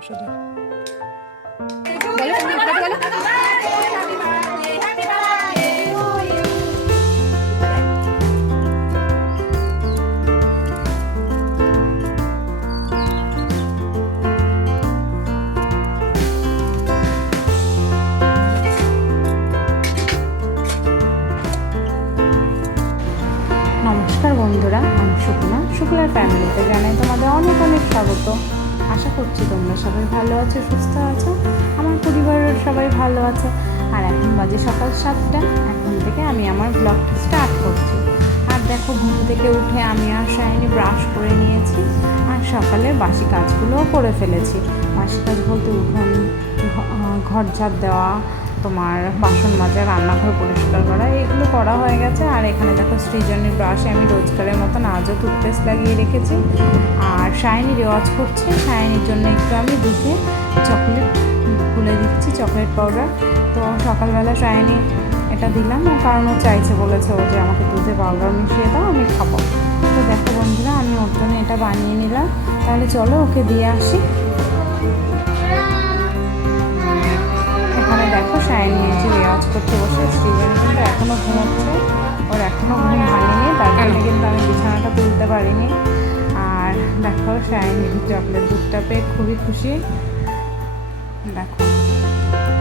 বসে যাও। নমস্কার বন্ধুরা, আমি শুক্লার ফ্যামিলিতে জানাই তোমাদের অনেক অনেক স্বাগত। আশা করছি তোমরা সবাই ভালো আছো, সুস্থ আছো। আমার পরিবারের সবাই ভালো আছে। আর এখন বাজে সকাল 7টা। এখন থেকে আমি আমার ব্লগটা স্টার্ট করছি। আর দেখো, ঘুম থেকে উঠে আমি আর শাইনি ব্রাশ করে নিয়েছি, আর সকালের বাসি কাজগুলোও করে ফেলেছি। বাসি কাজ বলতে উঠোন, ঘর ঝাড় দেওয়া, তোমার বাসন মাজা, রান্নাঘর পরিষ্কার করা, এগুলো করা হয়ে গেছে। আর এখানে দেখো, সৃজনীর ব্রাশে আমি রোজকারের মতন আজও টুথপেস্ট লাগিয়ে রেখেছি। আর শাইনি রেওয়াজ করছে, শাইনির জন্য একটু আমি দুধে চকলেট গুলে দিচ্ছি, চকলেট পাউডার। তো সকালবেলা শাইনি এটা দিলাম, কারণ ও চাইছে, বলেছে ও যে আমাকে দুধে পাউডার মিশিয়ে দাও, আমি খাবো। তো দেখো বন্ধুরা, আমি ওর জন্য এটা বানিয়ে নিলাম। তাহলে চলো ওকে দিয়ে আসি। এখানে দেখো, শাইনি নিচে রেওয়াজ করতে বসে, সৃজনী কিন্তু এখনও ঘুমোচ্ছে, ওর এখনও ঘুম ভাঙেনি, তার জন্য কিন্তু আমি বিছানাটা তুলতে পারিনি। আর দেখো, শাইনি চকলেট দুধটা পেয়ে খুবই খুশি। দেখো,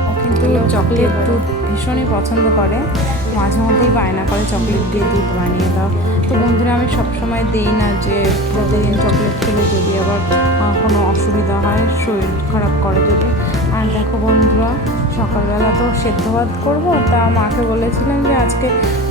ও কিন্তু চকলেট দুধ ভীষণই পছন্দ করে, মাঝে মধ্যেই বায়না করে চকলেট দিয়ে দুধ বানিয়ে দাও। তো বন্ধুরা, আমি সবসময় দিই না, যে প্রতিদিন চকলেট খেলে যদি আবার কোনো অসুবিধা হয়, শরীর খারাপ করে যদি। আর দেখো বন্ধুরা, সকালবেলা তো সেদ্ধ ভাত করবো, তা মাকে বলেছিলাম যে আজকে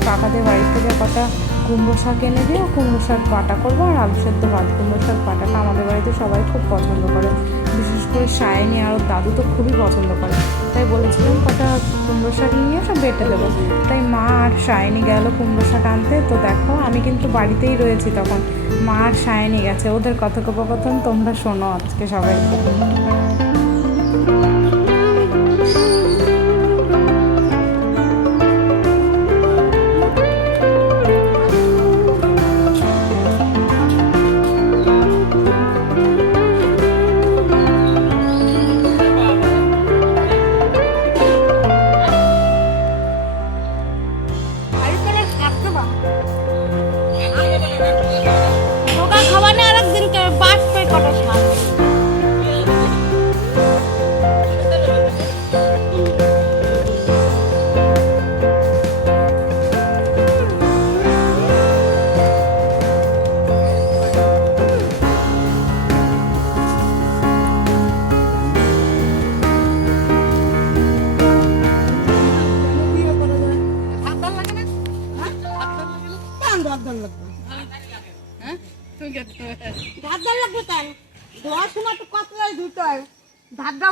কাকাদের বাড়ি থেকে কটা কুমড়ো শাক এনে দিও, কুমড়ো শাক বাটা করবো আর আলু সেদ্ধ ভাত। কুমড়ো শাক বাটাটা আমাদের বাড়িতে সবাই খুব পছন্দ করে, বিশেষ করে শাইনি আর দাদু তো খুবই পছন্দ করে। তাই বলেছিলাম কটা কুমড়ো শাক নিয়ে সব বেটে দেবো। তাই মা আর শাইনি গেল কুমড়ো শাক আনতে। তো দেখো, আমি কিন্তু বাড়িতেই রয়েছি তখন, মা আর শাইনি গেছে। ওদের কথোপকথন তোমরা শোনো আজকে সবাই।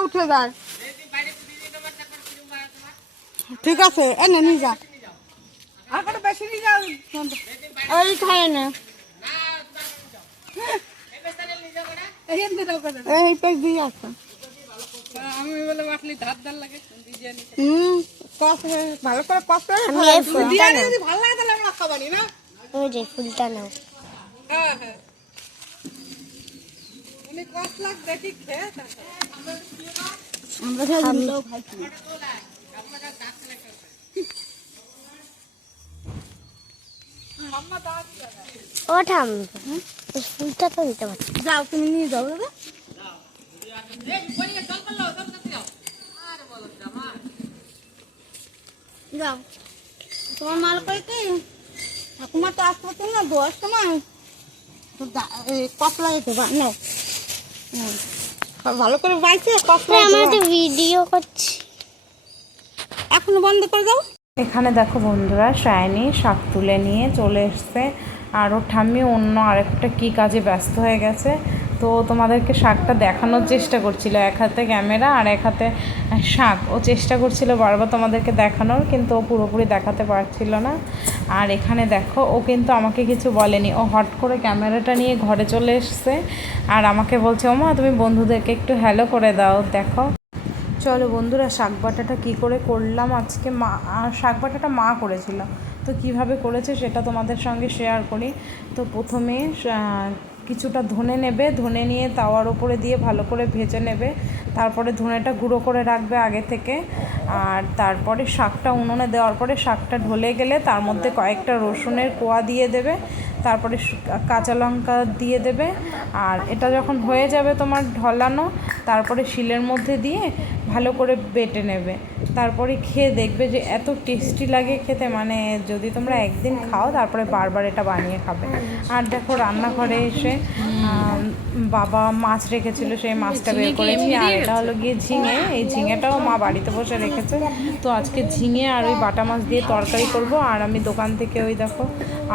উঠে যায়, ঠিক আছে, এনে নিয়ে যা, আর কত বেশি নিয়ে যাও, ওই খায় না, এই পেজ দিয়ে আসো। আমি বলে বাটলি ধার ধার লাগে, ভালো করে কষ্ট ভালো লাগে, তাহলে আমরা খাবানি না, ওই যে ফুলটা নাও। হ্যাঁ হ্যাঁ, উনি কষ্ট লাগ দেখি খেয়ে আমরা খাইলো খাইছি। ও ঠাম, ফুলটা তো নিতে পারছি। যাও, তুমি নিয়ে যাও দাদা, যাও। তোমার মাল কইতে ঠাকুমা তো আসতে না 10 সময়, কপলা যেতে পার না, ভালো করে বাইছে কপলা। আমরা তো ভিডিও করছি, এখনো বন্ধ করে দাও। এখানে দেখো বন্ধুরা, শাইনি শাক তুলে নিয়ে চলে এসছে, আর ওর ঠাম্মি অন্য আরেকটা কী কাজে ব্যস্ত হয়ে গেছে। তো তোমাদেরকে শাকটা দেখানোর চেষ্টা করছিল, এক হাতে ক্যামেরা আর এক হাতে শাক। ও চেষ্টা করছিল বারবার তোমাদেরকে দেখানোর, কিন্তু ও পুরোপুরি দেখাতে পারছিল না। আর এখানে দেখো, ও কিন্তু আমাকে কিছু বলেনি, ও হট করে ক্যামেরাটা নিয়ে ঘরে চলে এসছে, আর আমাকে বলছে, ওমা তুমি বন্ধুদেরকে একটু হ্যালো করে দাও। দেখো, চলো বন্ধুরা, শাক বাটাটা কী করে করলাম আজকে, শাক বাটাটা মা করেছিল। তো কিভাবে করেছে সেটা তোমাদের সঙ্গে শেয়ার করি। তো প্রথমে কিছুটা ধনে নেবে, ধনে নিয়ে তাওয়ার উপরে দিয়ে ভালো করে ভেজে নেবে। তারপরে ধনেটা গুঁড়ো করে রাখবে আগে থেকে। আর তারপরে শাকটা উনুনে দেওয়ার পরে শাকটা ঢলে গেলে তার মধ্যে কয়েকটা রসুনের কোয়া দিয়ে দেবে, তারপরে কাঁচা লঙ্কা দিয়ে দেবে। আর এটা যখন হয়ে যাবে তোমার ঢলানো, তারপরে শিলের মধ্যে দিয়ে ভালো করে বেটে নেবে। তারপরে খেয়ে দেখবে যে এত টেস্টি লাগে খেতে, মানে যদি তোমরা একদিন খাও তারপরে বারবার এটা বানিয়ে খাবে। আর দেখো রান্নাঘরে এসে বাবা মাছ রেখেছিল, সেই মাছটা বের করেছি। আর এটা হলো গিয়ে ঝিঙে, এই ঝিঙেটাও মা বাড়িতে বসে রেখেছে। তো আজকে ঝিঙে আর ওই বাটা মাছ দিয়ে তরকারি করব। আর আমি দোকান থেকে ওই দেখো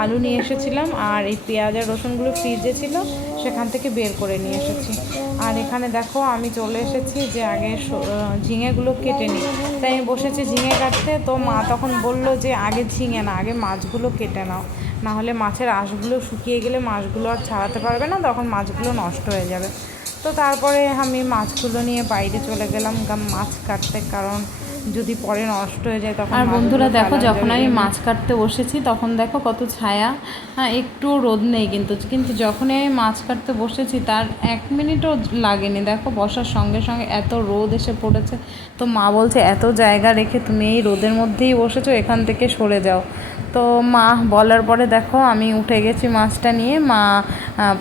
আলু নিয়ে এসেছিলাম, আর এই পেঁয়াজ আর রসুনগুলো ফ্রিজে ছিল, সেখান থেকে বের করে নিয়ে এসেছি। আর এখানে দেখো আমি চলে এসেছি যে আগে ঝিঙেগুলো কেটে নিই, তাই আমি বসেছি ঝিঙে কাটতে। তো মা তখন বলল যে আগে ঝিঙে না, আগে মাছগুলো কেটে নাও, না হলে মাছের আঁশগুলো শুকিয়ে গেলে মাছগুলো আর ছাড়াতে পারবে না, তখন মাছগুলো নষ্ট হয়ে যাবে। তো তারপরে আমি মাছগুলো নিয়ে বাইরে চলে গেলাম মাছ কাটতে, কারণ যদি পরে নষ্ট হয়ে যায় তখন। আর বন্ধুরা দেখো, যখন আমি মাছ কাটতে বসেছি তখন দেখো কত ছায়া, একটু রোদ নেই, কিন্তু যখনই আমি মাছ কাটতে বসেছি তার 1 মিনিটও লাগেনি, দেখো বসার সঙ্গে সঙ্গে এত রোদ এসে পড়েছে। তো মা বলছে এত জায়গা রেখে তুমি এই রোদের মধ্যেই বসেছো, এখান থেকে সরে যাও। তো মা বলার পরে দেখো আমি উঠে গেছি মাছটা নিয়ে। মা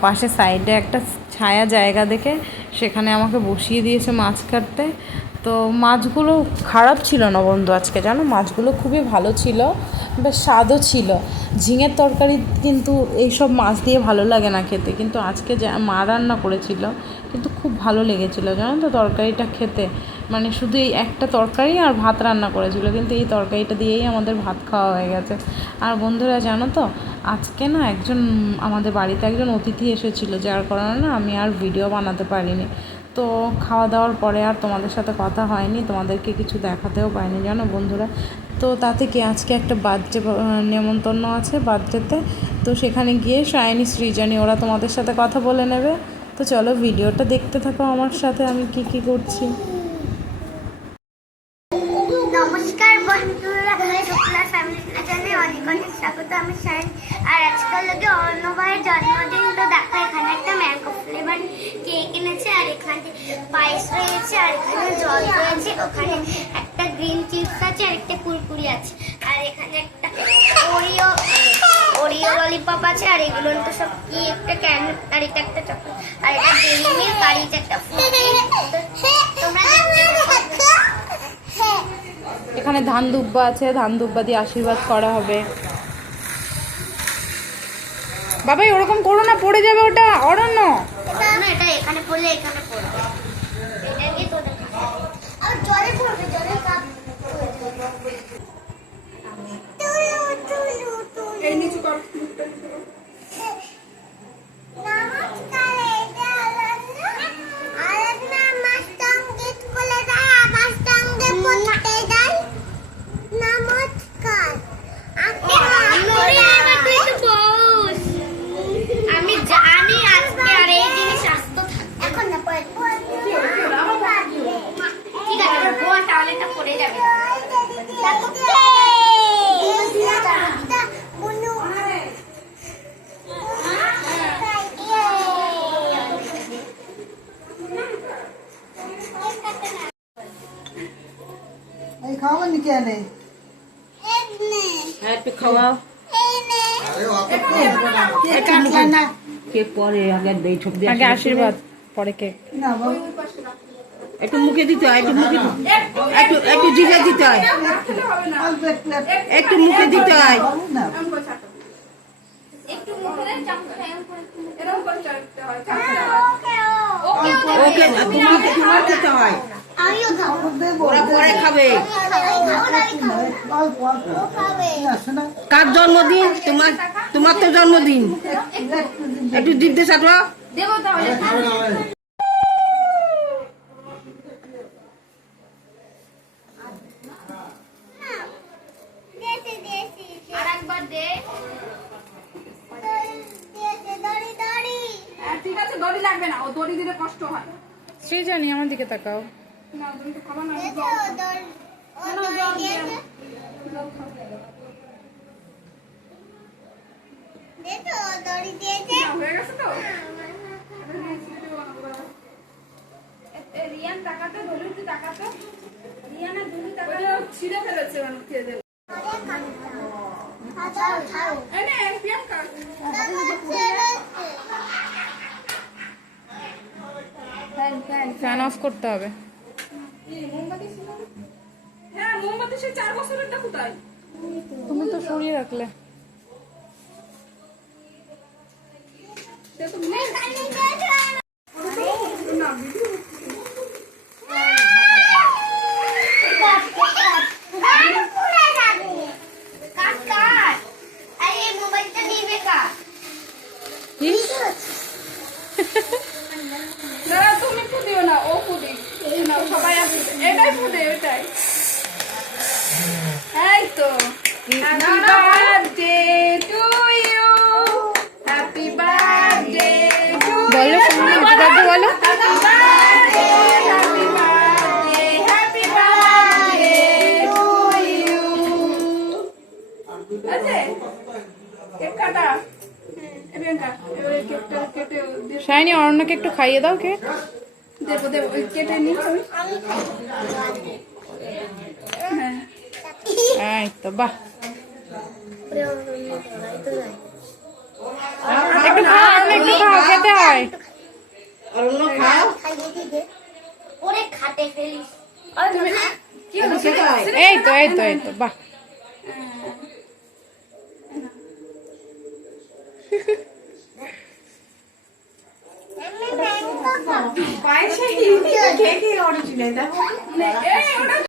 পাশে সাইডে একটা ছায়া জায়গা দেখে সেখানে আমাকে বসিয়ে দিয়েছে মাছ কাটতে। তো মাছগুলো খারাপ ছিল না বন্ধু আজকে, জানো মাছগুলো খুবই ভালো ছিল, বেশ স্বাদও ছিল। ঝিঙের তরকারি কিন্তু এইসব মাছ দিয়ে ভালো লাগে না খেতে, কিন্তু আজকে মা রান্না করেছিল কিন্তু খুব ভালো লেগেছিল, জানো তো তরকারিটা খেতে। মানে শুধু এই একটা তরকারি আর ভাত রান্না করেছিল, কিন্তু এই তরকারিটা দিয়েই আমাদের ভাত খাওয়া হয়ে গেছে। আর বন্ধুরা জানো তো আজকে না আমাদের বাড়িতে একজন অতিথি এসেছিলো, যার কারণে না আমি আর ভিডিও বানাতে পারিনি। তো খাওয়া দাওয়ার পরে আর তোমাদের সাথে কথা হয়নি, তোমাদেরকে কিছু দেখাতেও পাইনি জানো বন্ধুরা। তো তাতে কি আজকে একটা বার্থডে নেমন্তন্ন আছে বার্থডেতে, তো সেখানে গিয়ে সায়নী সৃজনী ওরা তোমাদের সাথে কথা বলে নেবে। তো চলো ভিডিওটা দেখতে থাকো আমার সাথে আমি কি করছি। নমস্কার বন্ধুরা, শুক্লা ফ্যামিলি চ্যানেলে অনেক অনেক স্বাগত। আমি শাইন, আর আজকাল লাগে অন্য ভাইয়ের জন্মদিন। তো দেখো এখানে একটা ম্যাঙ্গো ফ্লেভার কেক এনেছে, আর এখানে পায়েস রয়েছে, আর এখানে জল রয়েছে, ওখানে একটা গ্রিন চিপস আছে, আর একটা কুরকুরি আছে, আর এখানে একটা ওরিও ললিপপ আছে, আর এগুলো তো সব কি একটা ক্যান, আর এটা একটা চকলেট, আর এটা ডেইরি মিল্ক, আর এটা একটা ফ্রুটি। তোমরা দেখতে এখানে ধান দুব্বা আছে, ধান দুব্বা দিয়ে আশীর্বাদ করা হবে। বাবাই ওরকম করো না, পড়ে যাবে ওটা। অরণ্য এটা এখানে পড়লে এখানে পড়বে, এটা নিয়ে তোদের আর জলে পড়বে, জলে কাপ এই নিচু কর। নমস্কার, এটা আলাদা মাস্টাং গেট খুলে দাও, মাস্টাং গেট পড়তে যাই। নমস্কার, আমি জানি আজকে আর এই জিনিস আসতো এখন না পড়ে। ঠিক আছে, বল তাহলে এটা পড়ে যাবে। খাওয়া নি কে নেই একটু খাওয়াও কেক পরে আগে বৈঠক দিয়ে আগে আশীর্বাদ পরে কেক। না বাবা একটু মুখে দিতে হয়, একটু মুখে একটু একটু জিভে দিতে হয়, অল্প একটু একটু মুখে দিতে হয়। না ওকে তোমার খেতে হয়, আমিও খাবো, ওরা পরে খাবে। অল্প অল্প আসে না কার জন্মদিন? তোমার তো জন্মদিন, একটু জিভে চাটো। দেবো তাহলে। আরেকবার দে। ঠিক আছে, দড়ি লাগবে না, ও দড়ি দিলে কষ্ট হয়। সৃজনী আমার দিকে তাকাও। না, তুমি তো খাবা না। দেখো দড়ি দিয়েছে। না, হয়ে গেছে তো? রিয়ান টাকাতে ধরু তুই টাকাতে রিয়ানা ধরু টাকা ওই যে ছিঁড়ে ফেলেছে মানে খেয়ে দেবে। ছাড়ো, ছাড়ো। এই নে, প্রিয়াঙ্কা। ফ্যান অফ করতে হবে। হ্যাঁ, মোমবাতি সেই 4 বছরেরটা কোথায়? তুমি তো সরিয়ে রাখলে। সে তো ভুলে গেছে। না, ভিডিও না, তুমি ফুদিও না, ও ফুদি। না, সবাই আসবে। এটাই ফুদে, ওইটাই। এই তো। Happy birthday to you. Happy birthday to you. বলো সামনে হ্যাপি বার্থডে বলো। Happy birthday, happy birthday to you. আছে? কেক কাটা। এই প্রিয়াঙ্কা, এবারে কেকটা কেটে দিয়ে শাইনি অরণ্যকে একটু খাইয়ে দাও কেক। দেবো দেবো, ওই কেটে নিই আমি। হ্যাঁ। এই তো বাহ, একটু খাও অরণ্য, একটু খাও, খেতে হয়। অরণ্য খাও। ওরে খাটে ফেলিস। কি হলো? এই তো এই তো এই তো বাহ। পায়েছে কি? খেয়ে খেয়ে অরিজিনাল দেখো। এই